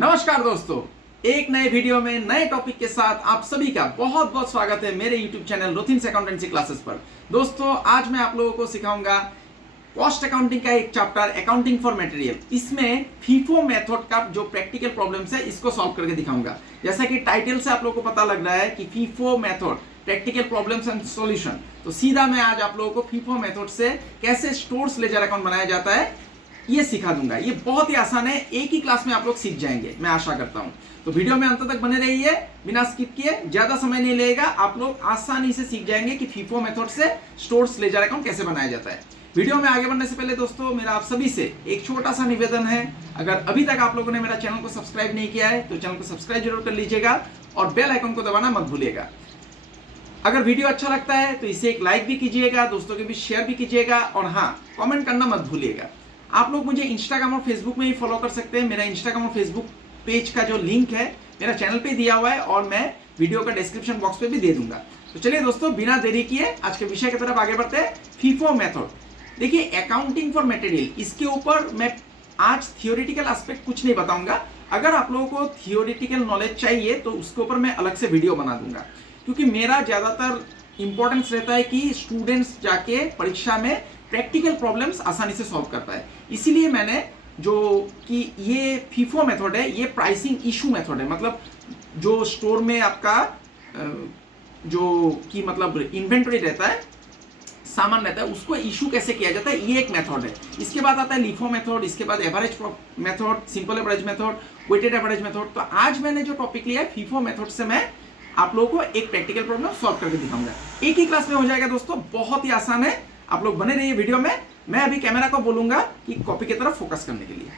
नमस्कार दोस्तों, एक नए वीडियो में नए टॉपिक के साथ आप सभी का बहुत बहुत स्वागत है मेरे YouTube चैनल रोथिन्स अकाउंटेंसी क्लासेस पर। दोस्तों, आज मैं आप लोगों को सिखाऊंगा कॉस्ट अकाउंटिंग का एक चैप्टर अकाउंटिंग फॉर मटेरियल। इसमें फीफो मेथड का जो प्रैक्टिकल प्रॉब्लम्स है इसको सॉल्व करके दिखाऊंगा। जैसा कि टाइटल से आप लोगों को पता लग रहा है कि FIFO method practical problems and solution, तो सीधा मैं आज आप लोगों को फीफो मेथड से कैसे स्टोर्स लेजर अकाउंट बनाया जाता है ये सिखा दूंगा। ये बहुत ही आसान है, एक ही क्लास में आप लोग सीख जाएंगे, मैं आशा करता हूं। तो वीडियो में अंत तक बने रहिए, बिना स्किप किए, ज्यादा समय नहीं लगेगा, आप लोग आसानी से सीख जाएंगे कि फीफो मेथड से स्टोर्स लेजर अकाउंट कैसे बनाया जाता है। वीडियो में आगे बढ़ने से पहले दोस्तों, मेरा आप सभी से एक छोटा सा निवेदन है। अगर अभी तक आप लोगों ने मेरा चैनल को सब्सक्राइब नहीं किया है तो चैनल को सब्सक्राइब जरूर कर लीजिएगा और बेल आइकन को दबाना मत भूलिएगा। अगर वीडियो अच्छा लगता है तो इसे एक लाइक भी कीजिएगा, दोस्तों के बीच शेयर भी कीजिएगा और हाँ, कमेंट करना मत भूलिएगा। आप लोग मुझे इंस्टाग्राम और फेसबुक में ही फॉलो कर सकते हैं। मेरा इंस्टाग्राम और फेसबुक पेज का जो लिंक है मेरा चैनल पे दिया हुआ है और मैं वीडियो का डिस्क्रिप्शन बॉक्स पे भी दे दूंगा। तो चलिए दोस्तों, बिना देरी किए आज के विषय की तरफ आगे बढ़ते हैं। फीफो मेथड देखिए, अकाउंटिंग फॉर मटेरियल, इसके ऊपर मैं आज थियोरिटिकल एस्पेक्ट कुछ नहीं बताऊंगा। अगर आप लोगों को थियोरिटिकल नॉलेज चाहिए तो उसके ऊपर मैं अलग से वीडियो बना दूंगा, क्योंकि मेरा ज्यादातर इंपॉर्टेंस रहता है कि स्टूडेंट्स जाके परीक्षा में प्रैक्टिकल प्रॉब्लम्स आसानी से सॉल्व कर पाए। इसीलिए मैंने जो कि ये फीफो मेथड है, ये प्राइसिंग इशू मेथड है। मतलब जो स्टोर में आपका जो कि मतलब इन्वेंटरी रहता है, सामान रहता है, उसको इशू कैसे किया जाता है, ये एक मेथड है। इसके बाद आता है लिफो मेथड, इसके बाद average method, simple average method, weighted average method. तो आज मैंने जो टॉपिक लिया है फीफो मेथड से मैं आप लोगों को एक प्रैक्टिकल प्रॉब्लम सॉल्व करके दिखाऊंगा। एक ही क्लास में हो जाएगा दोस्तों, बहुत ही आसान है। आप लोग बने रहिए वीडियो में। मैं अभी कैमरा को बोलूंगा कि कॉपी की तरफ फोकस करने के लिए।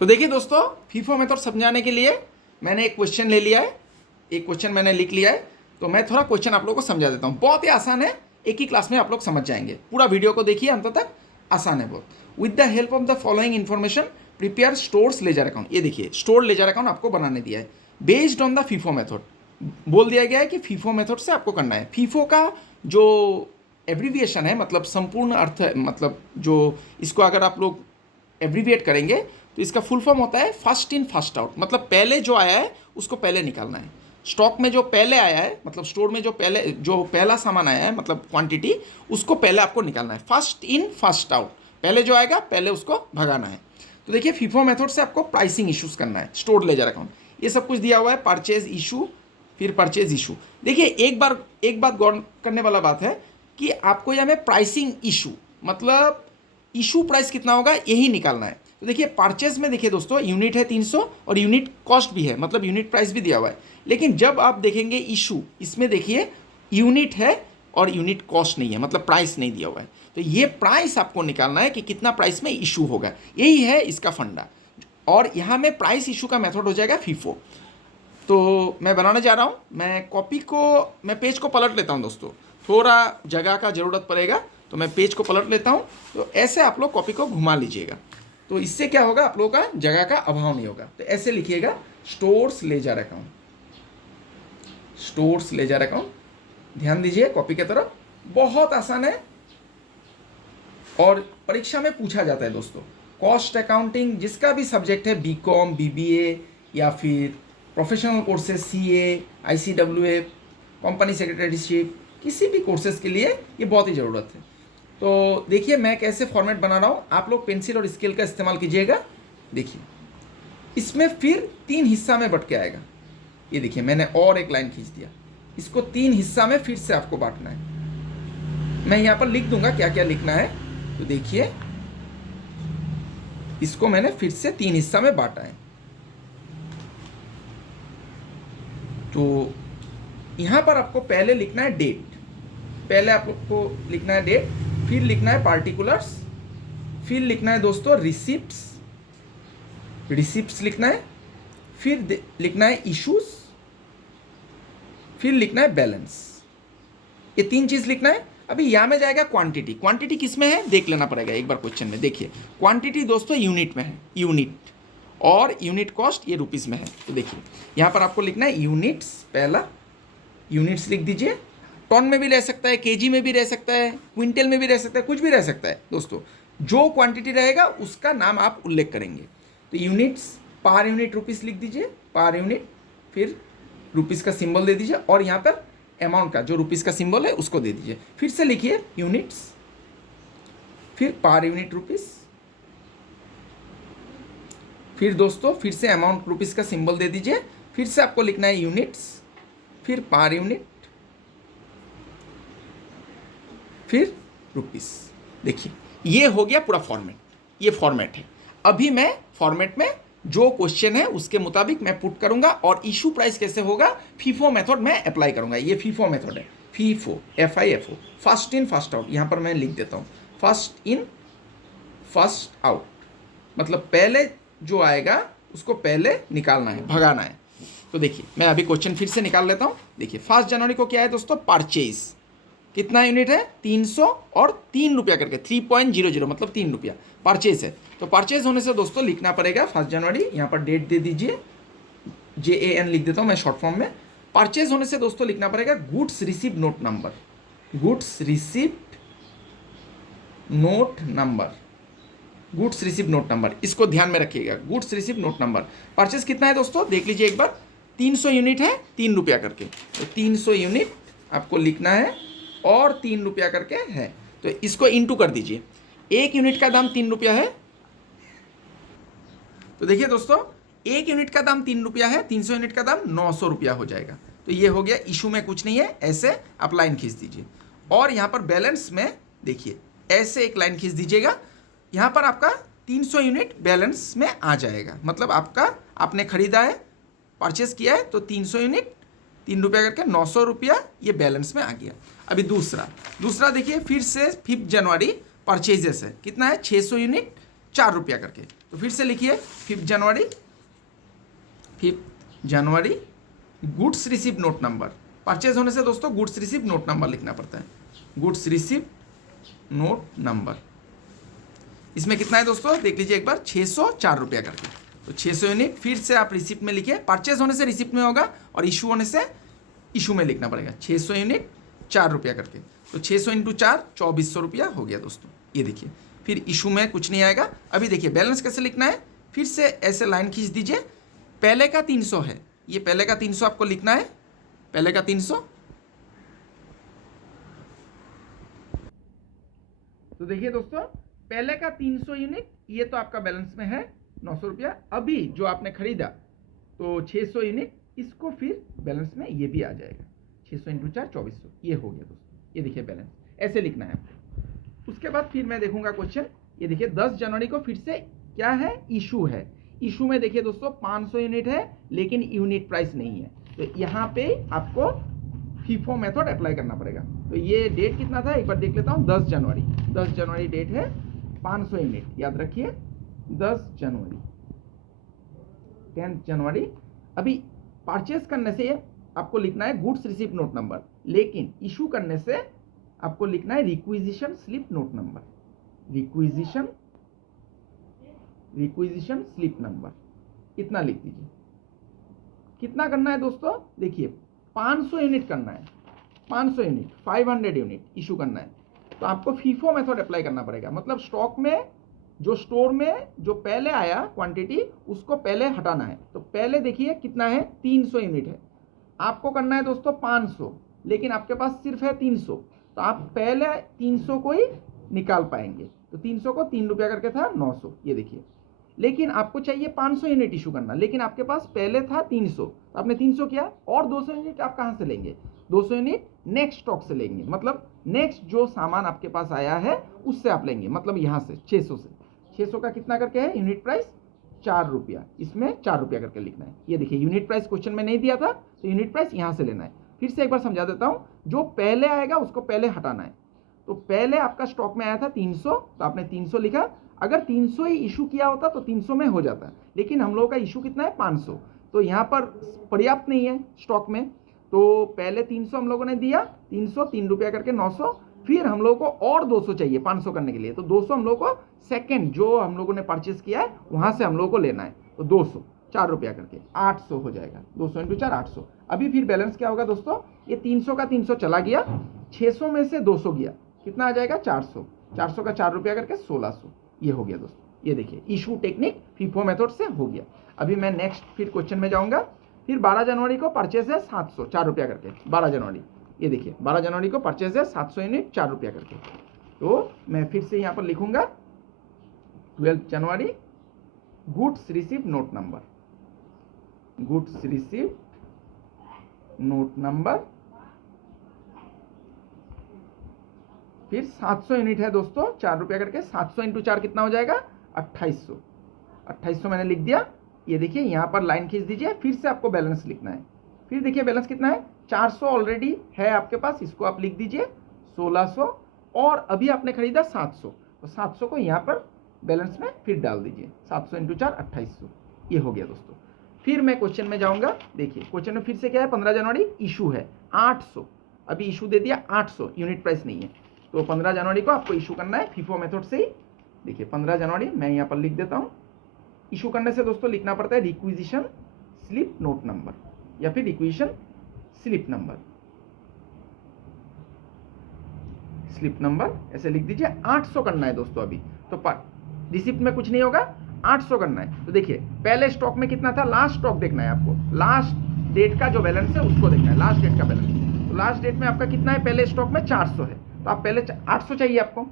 तो देखिए दोस्तों, फीफो मेथड समझाने के लिए मैंने एक क्वेश्चन ले लिया है, एक क्वेश्चन मैंने लिख लिया है। तो मैं थोड़ा क्वेश्चन आप लोगों को समझा देता हूँ। बहुत ही आसान है, एक ही क्लास में आप लोग समझ जाएंगे। पूरा वीडियो को देखिए अंत तक, आसान है बहुत। With the help of the following information prepare stores ledger account. ये देखिए, स्टोर लेजर अकाउंट आपको बनाने दिया है based on the FIFO method. बोल दिया गया है कि फीफो मेथड से आपको करना है। फीफो का जो एब्रीविएशन है, मतलब संपूर्ण अर्थ है, मतलब जो इसको अगर आप लोग एब्रीविएट करेंगे तो इसका फुल फॉर्म होता है फर्स्ट इन फर्स्ट आउट। मतलब पहले जो आया है उसको पहले निकालना है। स्टॉक में जो पहले आया है, मतलब स्टोर में जो पहला सामान आया है, मतलब क्वांटिटी, उसको पहले आपको निकालना है। फर्स्ट इन फर्स्ट आउट, पहले जो आएगा पहले उसको भगाना है। तो देखिए, फीफो मेथड से आपको प्राइसिंग इशूज करना है, स्टोर लेजर अकाउंट, ये सब कुछ दिया हुआ है। परचेज इशू, फिर परचेज इशू। देखिए, एक बात गौर करने वाला बात है कि आपको यहाँ में प्राइसिंग इशू, मतलब इशू प्राइस कितना होगा यही निकालना है। तो देखिए, परचेज में देखिए दोस्तों, यूनिट है 300 और यूनिट कॉस्ट भी है, मतलब यूनिट प्राइस भी दिया हुआ है। लेकिन जब आप देखेंगे इशू, इसमें देखिए यूनिट है और यूनिट कॉस्ट नहीं है, मतलब प्राइस नहीं दिया हुआ है। तो ये प्राइस आपको निकालना है कि कितना प्राइस में इशू होगा, यही है इसका फंडा। और यहाँ में प्राइस इशू का मेथड हो जाएगा फीफो। तो मैं बनाने जा रहा हूँ। मैं पेज को पलट लेता हूँ दोस्तों, थोड़ा जगह का ज़रूरत पड़ेगा तो मैं पेज को पलट लेता हूँ। तो ऐसे आप लोग कॉपी को घुमा लीजिएगा, तो इससे क्या होगा, आप लोगों का जगह का अभाव नहीं होगा। तो ऐसे लिखिएगा, stores ledger account, stores ledger account. ध्यान दीजिए कॉपी की तरफ, बहुत आसान है और परीक्षा में पूछा जाता है दोस्तों। कॉस्ट अकाउंटिंग जिसका भी सब्जेक्ट है, बीकॉम, बीबीए या फिर professional courses, CA, ICWA, company secretaryship, किसी भी कोर्सेज के लिए ये बहुत ही ज़रूरत है। तो देखिए मैं कैसे फॉर्मेट बना रहा हूँ, आप लोग पेंसिल और स्केल का इस्तेमाल कीजिएगा। देखिए, इसमें फिर 3 हिस्सा में बट के आएगा। ये देखिए, मैंने और एक लाइन खींच दिया, इसको 3 हिस्सा में फिर से आपको बांटना है। मैं यहाँ पर लिख दूंगा क्या क्या लिखना है। तो देखिए, इसको मैंने फिर से 3 हिस्सा में बांटा है। तो यहाँ पर आपको पहले लिखना है डेट, पहले आपको लिखना है डेट, फिर लिखना है पार्टिकुलर्स, फिर लिखना है दोस्तों रिसिप्ट्स, लिखना है, फिर लिखना है इश्यूज, फिर लिखना है बैलेंस। ये 3 चीज लिखना है। अभी यहाँ में जाएगा क्वांटिटी। क्वांटिटी किस में है देख लेना पड़ेगा एक बार क्वेश्चन में। देखिए, क्वांटिटी दोस्तों यूनिट में है, यूनिट, और यूनिट कॉस्ट ये रुपीस में है। तो देखिए, यहाँ पर आपको लिखना है यूनिट्स, पहला यूनिट्स लिख दीजिए। टन में भी रह सकता है, केजी में भी रह सकता है, क्विंटल में भी रह सकता है, कुछ भी रह सकता है दोस्तों। जो क्वांटिटी रहेगा उसका नाम आप उल्लेख करेंगे। तो यूनिट्स पर यूनिट रुपीस लिख दीजिए, पर यूनिट, फिर रुपीस का सिंबल दे दीजिए और यहाँ पर अमाउंट का जो रुपीस का सिंबल है उसको दे दीजिए। फिर से लिखिए यूनिट्स, फिर पर यूनिट रुपीस, फिर दोस्तों फिर से अमाउंट रुपीस का सिंबल दे दीजिए, फिर से आपको लिखना है यूनिट्स, फिर पर यूनिट, फिर रुपीस। देखिए ये हो गया पूरा फॉर्मेट, ये फॉर्मेट है। अभी मैं फॉर्मेट में जो क्वेश्चन है उसके मुताबिक मैं पुट करूंगा और इशू प्राइस कैसे होगा, फीफो मेथड मैं अप्लाई करूंगा। ये फीफो मेथड है, FIFO, FIFO, first in first out. यहां पर मैं लिख देता हूं फर्स्ट इन फर्स्ट आउट, मतलब पहले जो आएगा उसको पहले निकालना है, भगाना है। तो देखिए मैं अभी क्वेश्चन फिर से निकाल लेता हूँ। देखिए 1 जनवरी को क्या है दोस्तों, परचेज कितना यूनिट है, 300 और 3 रुपया करके, 3.00 मतलब 3 रुपया परचेज है। तो परचेज होने से दोस्तों लिखना पड़ेगा 1 जनवरी, यहाँ पर डेट दे दीजिए, JAN लिख देता हूँ मैं शॉर्ट फॉर्म में। परचेज होने से दोस्तों लिखना पड़ेगा goods receive note number, goods received note number, goods receive note number, इसको ध्यान में रखिएगा, goods receive note number. Purchase कितना है दोस्तों, देख लीजिए एक बार, 300 यूनिट है 3 रुपया करके, तो 300 यूनिट आपको लिखना है और 3 रुपया करके है, तो इसको इंटू कर दीजिए। एक यूनिट का दाम 3 रुपया है, तो देखिए दोस्तों एक यूनिट का दाम 3 रुपया है, 300 यूनिट का दाम 900 रुपया हो जाएगा। तो ये हो गया, इशू में कुछ नहीं है, ऐसे आप लाइन खींच दीजिए। और यहाँ पर बैलेंस में देखिए ऐसे एक लाइन खींच दीजिएगा, यहाँ पर आपका 300 यूनिट बैलेंस में आ जाएगा, मतलब आपका आपने खरीदा है, परचेस किया है, तो 300 यूनिट 3 रुपया करके 900 रुपया ये बैलेंस में आ गया। अभी दूसरा देखिए, फिर से 5 जनवरी परचेजेस है, कितना है 600 यूनिट 4 रुपया करके। तो फिर से लिखिए 5 जनवरी goods receive note number, purchase होने से दोस्तों गुड्स रिसीव नोट नंबर लिखना पड़ता है, गुड्स रिसीव नोट नंबर। इसमें कितना है दोस्तों, देख लीजिए एक बार, 604 रुपया करके, तो 600 यूनिट फिर से आप रिसिप्ट में लिखिए, परचेज होने से रिसिप्ट में होगा और इशू होने से इशू में लिखना पड़ेगा, 600 यूनिट 4 रुपया करके। तो 600 इंटू 4 2400 रुपया हो गया दोस्तों, ये देखिए। फिर इशू में कुछ नहीं आएगा। अभी देखिए बैलेंस कैसे लिखना है, फिर से ऐसे लाइन खींच दीजिए, पहले का 300 है, ये पहले का 300 आपको लिखना है, पहले का 300। तो देखिए दोस्तों पहले का 300 यूनिट, ये तो आपका बैलेंस में है 900 रुपया। अभी जो आपने खरीदा तो 600 यूनिट, इसको फिर बैलेंस में ये भी आ जाएगा, 600 इंटू 4 2400, ये हो गया दोस्तों। ये देखिए बैलेंस ऐसे लिखना है आपको। उसके बाद फिर मैं देखूंगा क्वेश्चन, ये देखिए 10 जनवरी को फिर से क्या है, इशू है। इशू में देखिए दोस्तों 500 यूनिट है लेकिन यूनिट प्राइस नहीं है, तो यहाँ पे आपको फीफो मेथड अप्लाई करना पड़ेगा। तो ये डेट कितना था एक बार देख लेता हूँ, 10 जनवरी, 10 जनवरी डेट है, 500 यूनिट याद रखिए, 10 जनवरी 10 जनवरी। अभी परचेस करने से आपको लिखना है गुड्स रिसीव नोट नंबर, लेकिन इशू करने से आपको लिखना है requisition slip note number, requisition slip number, इतना लिख दीजिए। कितना करना है दोस्तों, देखिए 500 यूनिट करना है, 500 यूनिट 500 यूनिट इशू करना है, तो आपको फीफो मेथड अप्लाई करना पड़ेगा। मतलब स्टॉक में जो स्टोर में जो पहले आया क्वांटिटी उसको पहले हटाना है। तो पहले देखिए कितना है, 300 यूनिट है, आपको करना है दोस्तों 500, लेकिन आपके पास सिर्फ है 300, तो आप पहले 300 को ही निकाल पाएंगे। तो 300 को 3 रुपया करके था 900, ये देखिए। लेकिन आपको चाहिए 500 यूनिट इशू करना, लेकिन आपके पास पहले था 300, तो आपने 300 किया, और 200 यूनिट आप कहाँ से लेंगे, 200 यूनिट नेक्स्ट स्टॉक से लेंगे, मतलब नेक्स्ट जो सामान आपके पास आया है उससे आप लेंगे, मतलब यहाँ से 600 से। 600 का कितना करके है यूनिट प्राइस, 4 रुपया, इसमें 4 रुपया करके लिखना है। ये देखिए यूनिट प्राइस क्वेश्चन में नहीं दिया था, तो यूनिट प्राइस यहाँ से लेना है। फिर से एक बार समझा देता हूँ, जो पहले आएगा उसको पहले हटाना है। तो पहले आपका स्टॉक में आया था 300, तो आपने 300 लिखा। अगर 300 ही इशू किया होता तो 300 में हो जाता, लेकिन हम लोगों का इशू कितना है 500, तो यहाँ पर पर्याप्त नहीं है स्टॉक में, तो पहले 300 हम लोगों ने दिया, 300 3 रुपया करके 900, फिर हम लोगों को और 200 चाहिए 500 करने के लिए, तो 200 हम लोगों को सेकंड जो हम लोगों ने परचेस किया है वहाँ से हम लोगों को लेना है, तो 200 4 रुपया करके 800 हो जाएगा, 200 इंटू 4 800। अभी फिर बैलेंस क्या होगा दोस्तों, ये 300 का 300 चला गया, 600 में से 200 गया, कितना आ जाएगा 400, 400 का 4 रुपया करके 1600, ये हो गया दोस्तों, ये देखिए इशू टेक्निक फीफो मेथड से हो गया। अभी मैं नेक्स्ट फिर क्वेश्चन में जाऊंगा। फिर 12 जनवरी को परचेज है 700, 4 रुपया करके। 12 जनवरी, ये देखिए 12 जनवरी को परचेज है 700 यूनिट 4 रुपया करके। तो मैं फिर से यहाँ पर लिखूंगा 12 जनवरी goods receive note number, goods receive note number, फिर 700 यूनिट है दोस्तों 4 रुपया करके। 700 इंटू 4 कितना हो जाएगा 2800। 2800 मैंने लिख दिया। ये देखिए यहाँ पर लाइन खींच दीजिए। फिर से आपको बैलेंस लिखना है। फिर देखिए बैलेंस कितना है 400 ऑलरेडी है आपके पास, इसको आप लिख दीजिए 1600, और अभी आपने खरीदा 700, तो 700 को यहाँ पर बैलेंस में फिर डाल दीजिए। 700 इंटू 4 2800, ये हो गया दोस्तों। फिर मैं क्वेश्चन में जाऊंगा। देखिए क्वेश्चन में फिर से क्या है 15 जनवरी इशू है 800, अभी इशू दे दिया 800, यूनिट प्राइस नहीं है। तो 15 जनवरी को आपको इशू करना है फीफो मेथड से ही। देखिए 15 जनवरी मैं यहाँ पर लिख देता हूँ। इशू करने से दोस्तों लिखना पड़ता है रिक्विजिशन स्लिप नोट नंबर या फिर requisition slip number, slip number ऐसे लिख दीजिए। 800 करना है दोस्तों अभी, तो रिसिप्ट में कुछ नहीं होगा, 800 करना है। तो देखिए पहले स्टॉक में कितना था, लास्ट स्टॉक देखना है आपको, लास्ट डेट का जो बैलेंस है उसको देखना है, लास्ट डेट का बैलेंस। तो लास्ट डेट में आपका कितना है, पहले स्टॉक में 400 है, तो आप पहले 800 चाहिए आपको,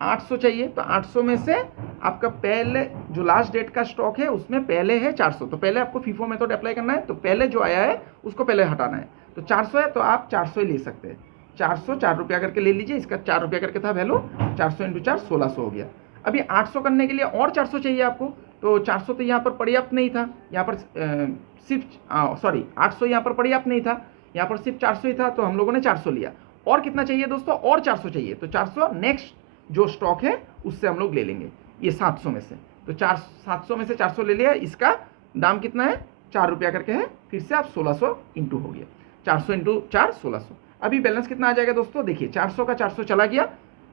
800 चाहिए। तो 800 में से आपका पहले जो लास्ट डेट का स्टॉक है उसमें पहले है 400, तो पहले आपको फीफो मेथड अप्लाई करना है। तो पहले जो आया है उसको पहले हटाना है। तो 400 है तो आप 400 ही ले सकते हैं। 400 4 रुपया करके ले लीजिए, इसका 4 रुपया करके था वैल्यू, 400 इंटू 4 1600 हो गया। अभी 800 करने के लिए और 400 चाहिए आपको, तो 400 तो यहाँ पर पर्याप्त नहीं था, यहाँ पर सिर्फ 800 यहाँ पर पर्याप्त नहीं था, यहाँ पर सिर्फ 400 ही था, तो हम लोगों ने 400 लिया। और कितना चाहिए दोस्तों, और 400 चाहिए, तो 400 नेक्स्ट जो स्टॉक है उससे हम लोग ले लेंगे, ये 700 में से। तो 700 में से 400 ले लिया, इसका दाम कितना है 4 रुपया करके है। फिर से आप 1600 इंटू हो गया, 400 इंटू 4 1600। अभी बैलेंस कितना आ जाएगा दोस्तों, देखिए 400 का 400 चला गया,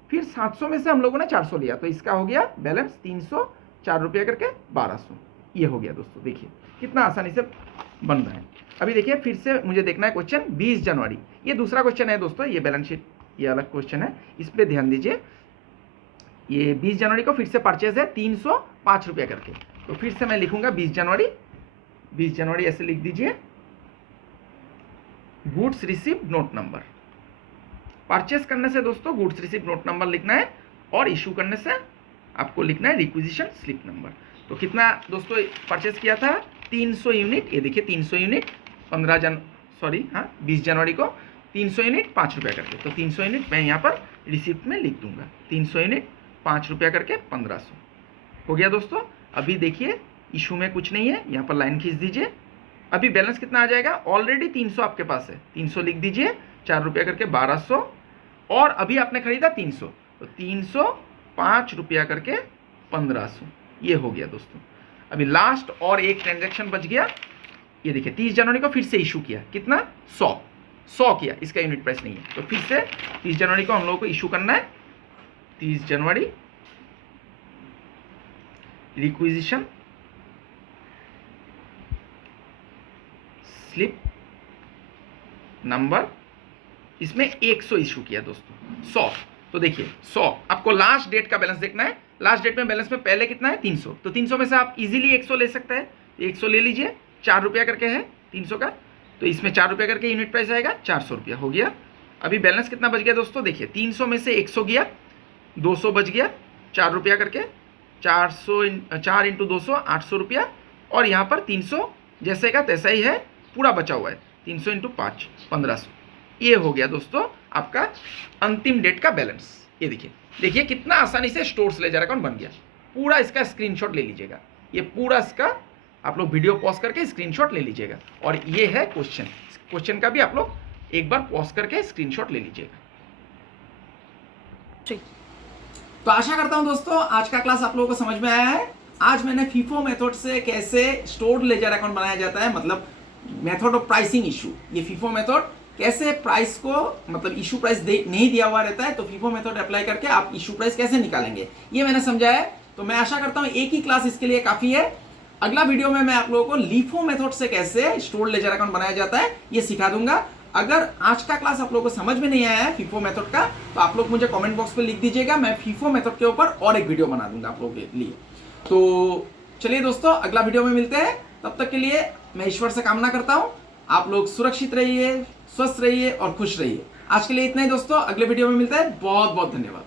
फिर 700 में से हम लोगों ने 400 लिया, तो इसका हो गया बैलेंस 300, 4 रुपया करके 1200, ये हो गया दोस्तों। देखिए कितना आसानी से बन रहा है। अभी देखिए फिर से मुझे देखना है क्वेश्चन 20 जनवरी, ये दूसरा क्वेश्चन है दोस्तों, ये बैलेंस शीट ये अलग क्वेश्चन है, इस पर ध्यान दीजिए। ये 20 जनवरी को फिर से परचेज है 305 रुपया करके। तो फिर से मैं लिखूंगा 20 जनवरी, 20 जनवरी ऐसे लिख दीजिए, goods receive note number. Purchase करने से दोस्तों गुड्स रिसीव नोट नंबर लिखना है, और इशू करने से आपको लिखना है रिक्विजिशन स्लिप नंबर। तो कितना दोस्तों परचेस किया था 300 यूनिट, ये देखिए 300 यूनिट 20 जनवरी को 300 यूनिट 5 रुपया करके। तो 300 यूनिट मैं यहाँ पर रिसिप्ट में लिख दूंगा, 300 यूनिट 5 रुपया करके 1500 हो गया दोस्तों। अभी देखिए इशू में कुछ नहीं है, यहाँ पर लाइन खींच दीजिए। अभी बैलेंस कितना आ जाएगा, ऑलरेडी 300 आपके पास है, 300 लिख दीजिए, 4 रुपया करके 1200, और अभी आपने खरीदा 300, तो 300 5 रुपया करके 1500, ये हो गया दोस्तों। अभी लास्ट और एक ट्रांजैक्शन बच गया, ये देखिए 30 जनवरी को फिर से इशू किया, कितना 100 किया, इसका यूनिट प्राइस नहीं है। तो फिर से 30 जनवरी को हम लोगों को इशू करना है, 30 जनवरी रिक्विजिशन स्लिप नंबर, इसमें 100 इशू किया दोस्तों, 100। तो देखिए 100 आपको लास्ट डेट का बैलेंस देखना है, लास्ट डेट में बैलेंस में पहले कितना है 300, तो 300 में से आप इजीली 100 ले सकते हैं, 100 ले लीजिए, 4 रुपया करके है 300 का, तो इसमें 4 रुपया करके यूनिट प्राइस आएगा, 400 रुपया हो गया। अभी बैलेंस कितना बच गया दोस्तों, देखिए 300 में से 100 गया, 200 बच गया, 4 रुपया करके 4 इंटू 200 800 रुपया, और यहाँ पर 300 जैसे का तैसा ही है, पूरा बचा हुआ है, 300 इंटू 5 1500, ये हो गया दोस्तों आपका अंतिम डेट का बैलेंस। ये देखिए कितना आसानी से स्टोर्स लेजर अकाउंट बन गया। पूरा इसका स्क्रीनशॉट ले लीजिएगा, ये पूरा इसका आप लोग वीडियो पॉज करके स्क्रीनशॉट ले लीजिएगा, और ये है क्वेश्चन का भी आप लोग एक बार पॉज करके स्क्रीनशॉट ले लीजिएगा। तो आशा करता हूं दोस्तों आज का क्लास आप लोगों को समझ में आया है। आज मैंने फीफो मेथड से कैसे स्टोर्ड लेजर अकाउंट बनाया जाता है, मतलब मेथड ऑफ प्राइसिंग इशू, ये फीफो मेथड कैसे प्राइस को मतलब इशू प्राइस नहीं दिया हुआ रहता है, तो फीफो मेथड अप्लाई करके आप इशू प्राइस कैसे निकालेंगे ये मैंने समझाया है। तो मैं आशा करता हूं एक ही क्लास इसके लिए काफी है। अगला वीडियो में मैं आप लोगों को लीफो मेथड से कैसे स्टोर्ड लेजर अकाउंट बनाया जाता है ये सिखा दूंगा। अगर आज का क्लास आप लोगों को समझ में नहीं आया है फीफो मेथड का, तो आप लोग मुझे कमेंट बॉक्स पे लिख दीजिएगा, मैं फीफो मेथड के ऊपर और एक वीडियो बना दूंगा आप लोगों के लिए। तो चलिए दोस्तों, अगला वीडियो में मिलते हैं। तब तक के लिए मैं ईश्वर से कामना करता हूँ आप लोग सुरक्षित रहिए, स्वस्थ रहिए और खुश रहिए। आज के लिए इतना ही दोस्तों, अगले वीडियो में मिलते हैं। बहुत बहुत धन्यवाद।